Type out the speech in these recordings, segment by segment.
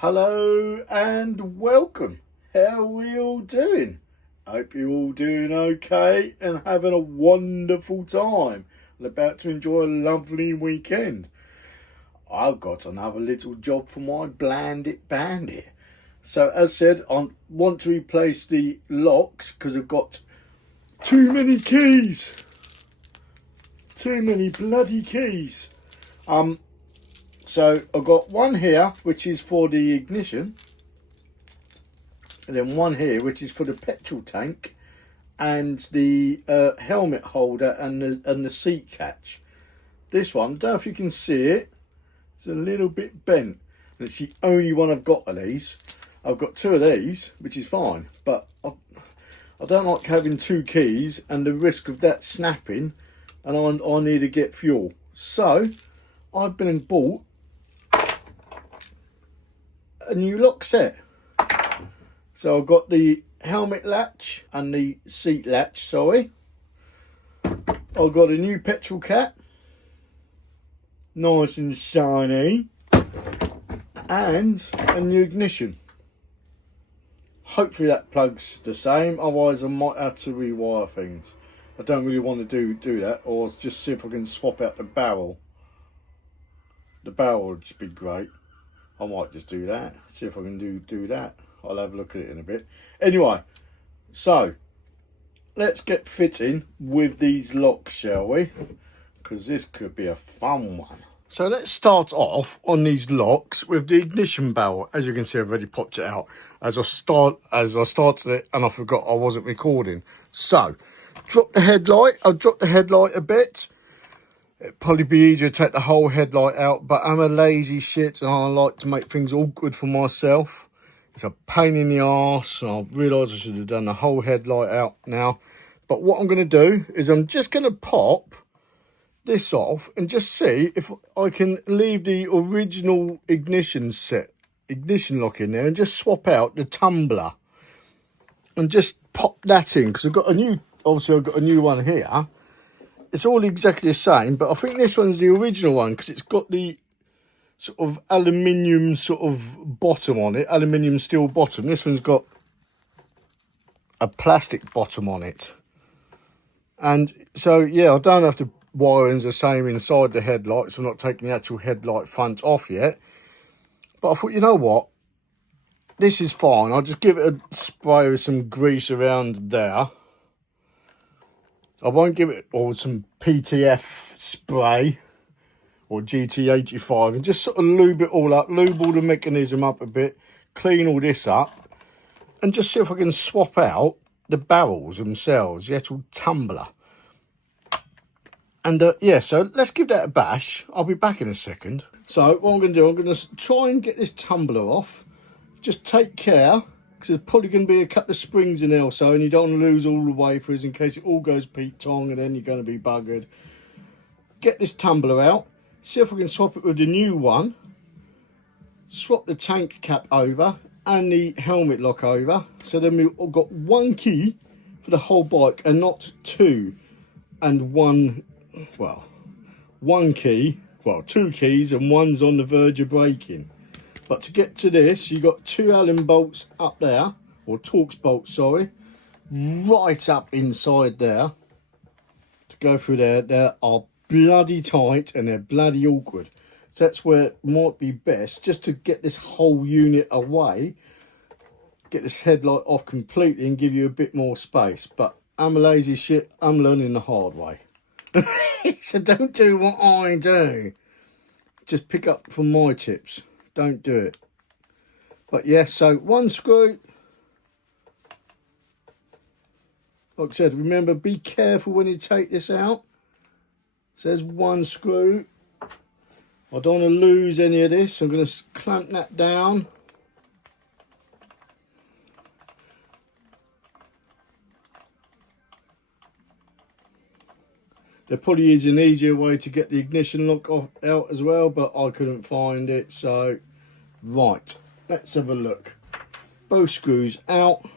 Hello and welcome. How are we all doing? Hope you're all doing okay and having a wonderful time and about to enjoy a lovely weekend. I've got another little job for my Blandit Bandit. So as said, I want to replace the locks because I've got too many keys. Too many bloody keys. So I've got one here which is for the ignition, and then one here which is for the petrol tank and the helmet holder and the seat catch. This one, I don't know if you can see it, it's a little bit bent. It's the only one I've got of these. I've got two of these, which is fine, but I don't like having two keys and the risk of that snapping, and I need to get fuel. So I've been and bought a new lock set. So I've got the helmet latch and the seat latch, sorry. I've got a new petrol cap, nice and shiny, and a new ignition. Hopefully that plug's the same, otherwise I might have to rewire things. I don't really want to do that, or just see if I can swap out the barrel. The barrel would just be great. I might just do that, see if I can do that. I'll have a look at it in a bit. Anyway, so let's get fitting with these locks, shall we? Because this could be a fun one. So let's start off on these locks with the ignition barrel. As you can see, I've already popped it out as I started it, and I forgot I wasn't recording. So drop the headlight. I'll drop the headlight a bit. It'd probably be easier to take the whole headlight out, but I'm a lazy shit and I like to make things awkward for myself. It's a pain in the arse, and I realise I should have done the whole headlight out now. But what I'm going to do is I'm just going to pop this off and just see if I can leave the original ignition lock in there and just swap out the tumbler and just pop that in, because I've got a new one here. It's all exactly the same, but I think this one's the original one because it's got the sort of aluminium sort of bottom on it, aluminium steel bottom. This one's got a plastic bottom on it. And so, yeah, I don't have to wiring's the same inside the headlights. So I'm not taking the actual headlight front off yet. But I thought, you know what? This is fine. I'll just give it a spray with some grease around there. I won't give it all some PTF spray or GT85 and just sort of lube it all up, lube all the mechanism up a bit, clean all this up, and just see if I can swap out the barrels themselves, the actual tumbler. And yeah, so let's give that a bash. I'll be back in a second. So what I'm going to do, I'm going to try and get this tumbler off. Just take care, because there's probably going to be a couple of springs in there or so, and you don't want to lose all the wafers in case it all goes Pete Tong and then you're going to be buggered. Get this tumbler out, see if I can swap it with the new one, swap the tank cap over and the helmet lock over, so then we've got one key for the whole bike and not two, and two keys and one's on the verge of breaking. But to get to this, you've got two Allen bolts up there, or Torx bolts, sorry, right up inside there to go through there. They are bloody tight and they're bloody awkward. So that's where it might be best just to get this whole unit away, get this headlight off completely and give you a bit more space. But I'm a lazy shit, I'm learning the hard way. So don't do what I do. Just pick up from my tips. Don't do it. But yes, so one screw. Like I said, remember, be careful when you take this out. It says one screw. I don't want to lose any of this. I'm going to clamp that down. There probably is an easier way to get the ignition lock out as well, but I couldn't find it. So, right, let's have a look. Both screws out.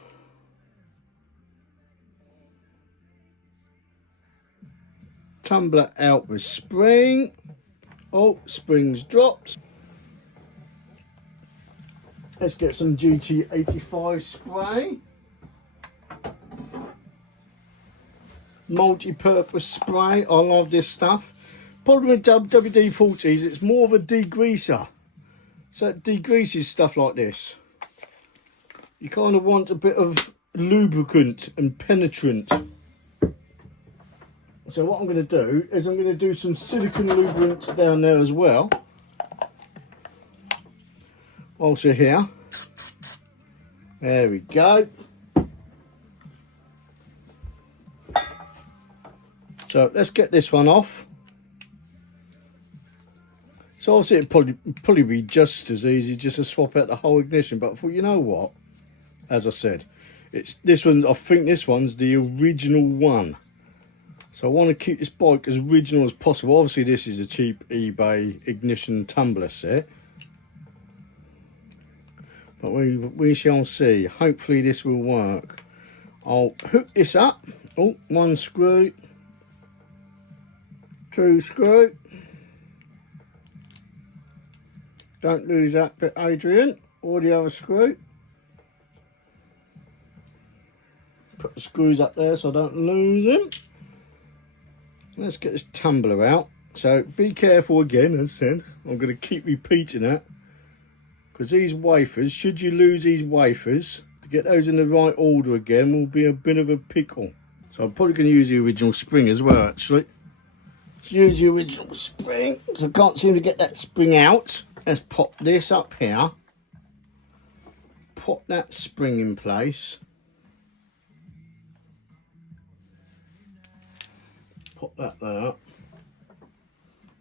Tumbler out with spring. Oh, springs dropped. Let's get some GT85 spray. Multi-purpose spray. I love this stuff. Problem with WD-40s, it's more of a degreaser. So it degreases stuff like this. You kind of want a bit of lubricant and penetrant. So what I'm going to do is I'm going to do some silicone lubricant down there as well. Whilst you're here. There we go. So let's get this one off. So obviously it'd probably be just as easy just to swap out the whole ignition, but I thought, you know what? As I said, it's this one. I think this one's the original one. So I want to keep this bike as original as possible. Obviously this is a cheap eBay ignition tumbler set. But we shall see. Hopefully this will work. I'll hook this up. Oh, one screw. Two screw. Don't lose that bit, Adrian, or the other screw. Put the screws up there so I don't lose them. Let's get this tumbler out. So be careful again, as I said. I'm going to keep repeating that. Because these wafers, should you lose these wafers, to get those in the right order again will be a bit of a pickle. So I'm probably going to use the original spring as well, actually. Let's use the original spring. So I can't seem to get that spring out. Let's pop this up here. Pop that spring in place. Pop that there.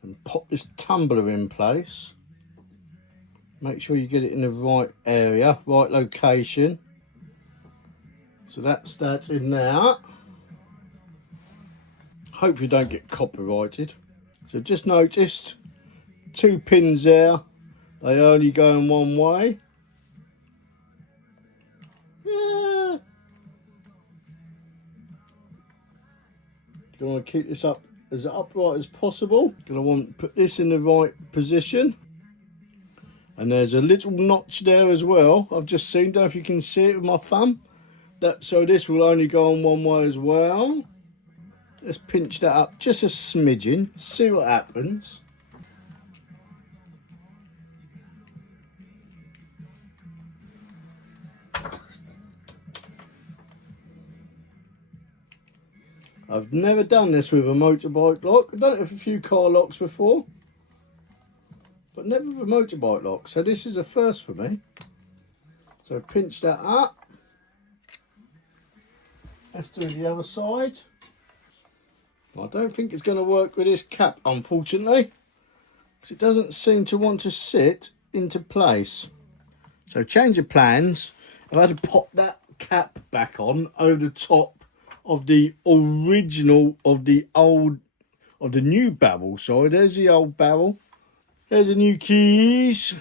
And pop this tumbler in place. Make sure you get it in the right area, right location. So that's in there. Hope you don't get copyrighted. So just noticed 2 pins there. They only go in one way. Yeah. You want to keep this up as upright as possible. Gonna want to put this in the right position. And there's a little notch there as well. I've just seen. Don't know if you can see it with my thumb. So this will only go on one way as well. Let's pinch that up just a smidgen. See what happens. I've never done this with a motorbike lock. I've done it with a few car locks before, but never with a motorbike lock. So this is a first for me. So pinch that up. Let's do the other side. I don't think it's going to work with this cap, unfortunately, because it doesn't seem to want to sit into place. So change of plans. I've had to pop that cap back on over the top of the original, of the new barrel. Sorry, there's the old barrel. There's the new keys.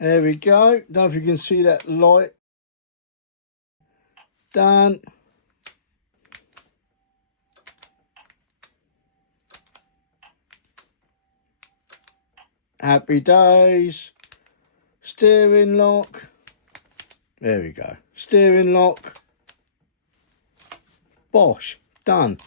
There we go. Don't know if you can see that light. Done. Happy days. Steering lock. There we go. Steering lock. Bosh. Done.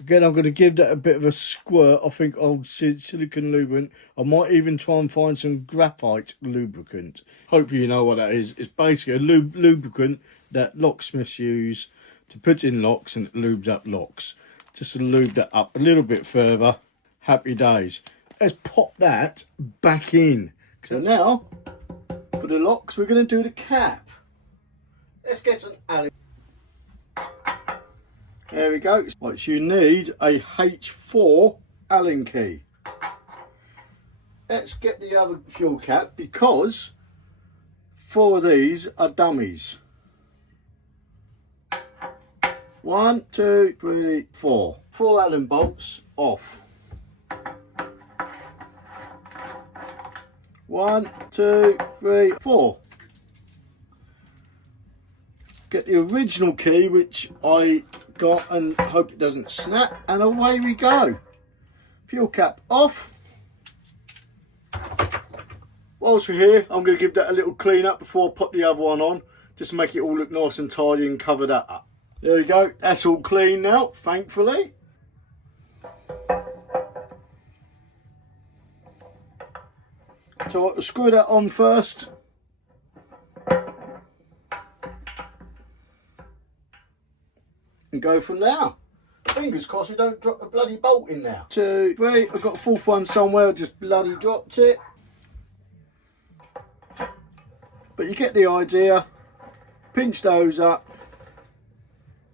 Again, I'm going to give that a bit of a squirt. I think old silicone lubricant. I might even try and find some graphite lubricant. Hopefully you know what that is. It's basically a lubricant that locksmiths use to put in locks, and it lubes up locks. Just to lube that up a little bit further. Happy days. Let's pop that back in. So now, for the locks, we're going to do the cap. Let's get some Allen. There we go. Right, so you need a H4 Allen key. Let's get the other fuel cap, because 4 of these are dummies. 1, 2, 3, 4. 4 Allen bolts off. 1, 2, 3, 4. Get the original key, which I on and hope it doesn't snap, and away we go. Fuel cap off. Whilst we're here, I'm going to give that a little clean up before I put the other one on, just to make it all look nice and tidy and cover that up. There we go, that's all clean now, thankfully. So I'll screw that on first. And go from there. Fingers crossed we don't drop the bloody bolt in there. 2, 3, I've got a fourth one somewhere, I just bloody dropped it. But you get the idea. Pinch those up.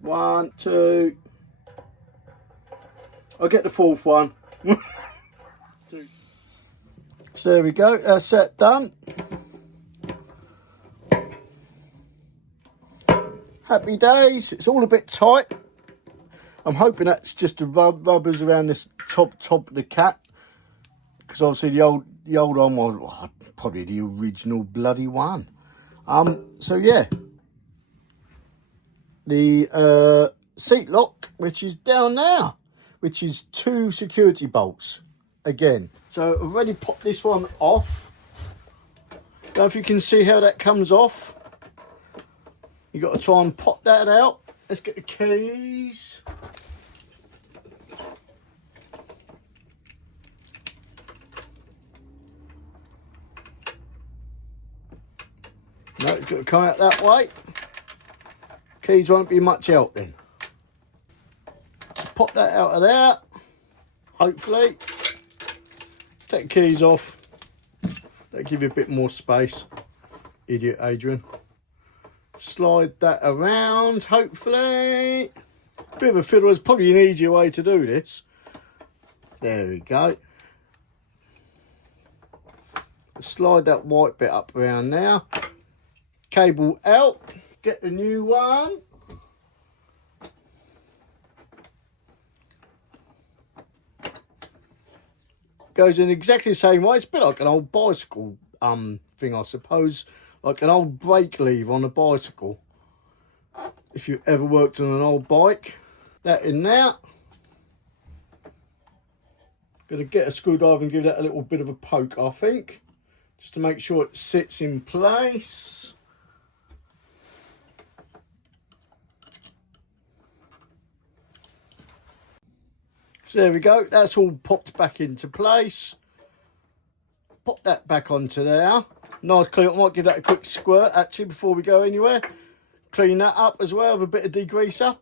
1, 2. I'll get the fourth one. So there we go, that's that done. Happy days. It's all a bit tight. I'm hoping that's just the rubbers around this top of the cap, because obviously the old one was probably the original bloody one. So yeah, the seat lock, which is down there, which is 2 security bolts again. So I've already popped this one off. Don't know if you can see how that comes off. You got to try and pop that out. Let's get the keys. No, it's got to come out that way. Keys won't be much help then. Pop that out of there. Hopefully. Take the keys off. That'll give you a bit more space. Idiot Adrian. Slide that around, hopefully. Bit of a fiddle, there's probably an easier way to do this. There we go. Slide that white bit up around now. Cable out. Get the new one. Goes in exactly the same way. It's a bit like an old bicycle thing, I suppose. Like an old brake lever on a bicycle. If you've ever worked on an old bike. That in there. Gonna get a screwdriver and give that a little bit of a poke, I think. Just to make sure it sits in place. So there we go, that's all popped back into place. Pop that back onto there. Nice clean, I might give that a quick squirt actually before we go anywhere. Clean that up as well with a bit of degreaser.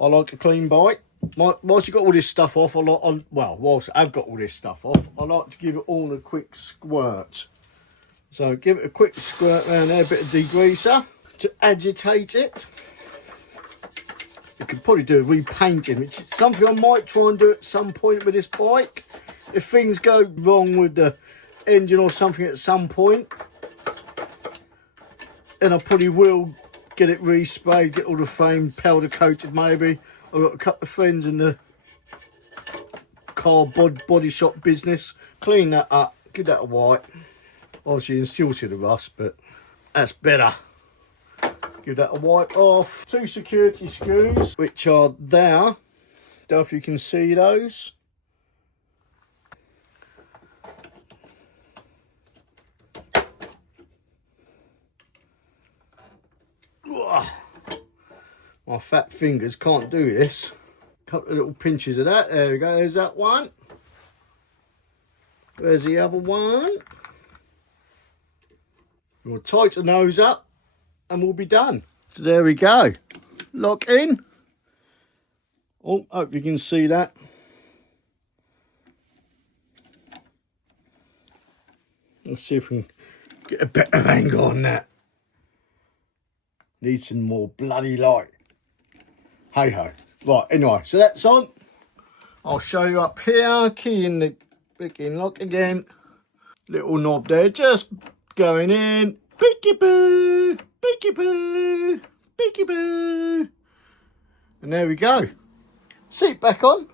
I like a clean bike. Whilst you've got all this stuff off, whilst I've got all this stuff off, I like to give it all a quick squirt. So give it a quick squirt around there, a bit of degreaser to agitate it. You could probably do a repainting, which is something I might try and do at some point with this bike. If things go wrong with the engine or something at some point, and I probably will get it resprayed, get all the frame powder coated maybe. I've got a couple of friends in the car body shop business. Clean that up, give that a wipe. Obviously you can still see the rust, but that's better. Give that a wipe off. 2 security screws, which are there. Don't know if you can see those. My fat fingers can't do this. Couple of little pinches of that. There we go. There's that one. There's the other one. We'll tighten those up and we'll be done. So there we go. Lock in. Oh, hope you can see that. Let's see if we can get a better angle on that. Need some more bloody light. Hey ho. Right, anyway, so that's on. I'll show you up here. Key in the freaking lock again. Little knob there, just going in. Peeky-boo, peeky-boo, peeky-boo. And there we go. Seat back on.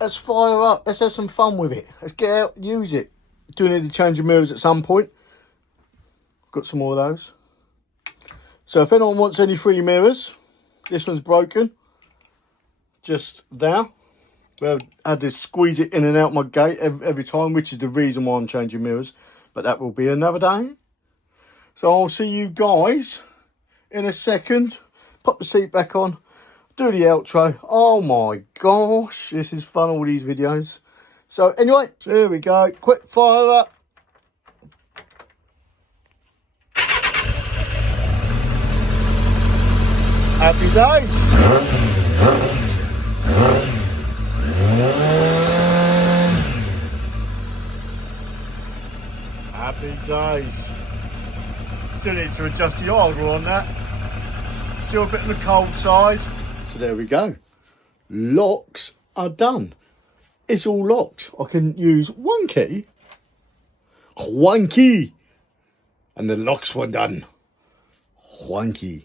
Let's fire up. Let's have some fun with it. Let's get out, use it. Do need to change the mirrors at some point. Got some more of those. So if anyone wants any free mirrors, this one's broken. just there. Well, I had to squeeze it in and out my gate every time, which is the reason why I'm changing mirrors. But that will be another day. So I'll see you guys in a second. Pop the seat back on. Do the outro. Oh my gosh, this is fun, all these videos. So anyway, there we go. Quick fire up. Happy days. Happy days. Still need to adjust the idle on that. Still a bit on the cold side. So there we go. Locks are done. It's all locked. I can use one key. And the locks were done. One key.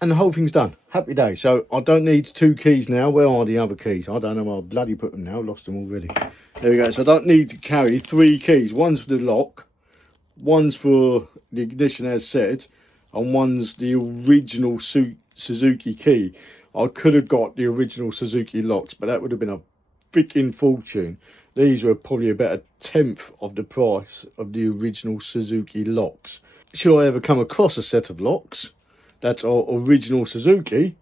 And the whole thing's done. Happy day. So I don't need 2 keys now. Where are the other keys? I don't know where I bloody put them now. Lost them already. There we go. So I don't need to carry 3 keys. One's for the lock. One's for the ignition as said. And one's the original Suzuki key. I could have got the original Suzuki locks, but that would have been a freaking fortune. These were probably about a tenth of the price of the original Suzuki locks. Should I ever come across a set of locks that's our original Suzuki,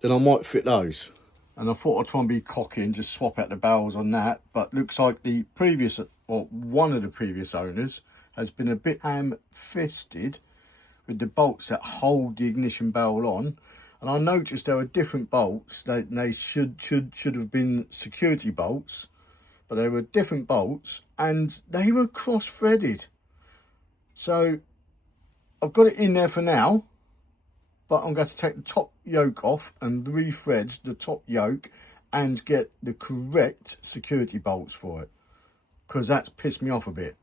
then I might fit those. And I thought I'd try and be cocky and just swap out the barrels on that, but looks like the previous, or one of the previous owners, has been a bit ham-fisted with the bolts that hold the ignition barrel on. And I noticed there were different bolts. They should have been security bolts, but they were different bolts and they were cross-threaded. So I've got it in there for now, but I'm going to take the top yoke off and re-thread the top yoke and get the correct security bolts for it, because that's pissed me off a bit.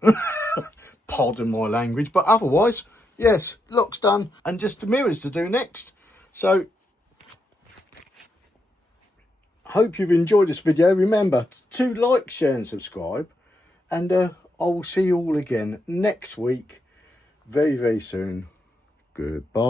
Pardon my language, but otherwise, yes, lock's done and just the mirrors to do next. So hope you've enjoyed this video. Remember to like, share and subscribe, and I will see you all again next week very, very soon. Goodbye.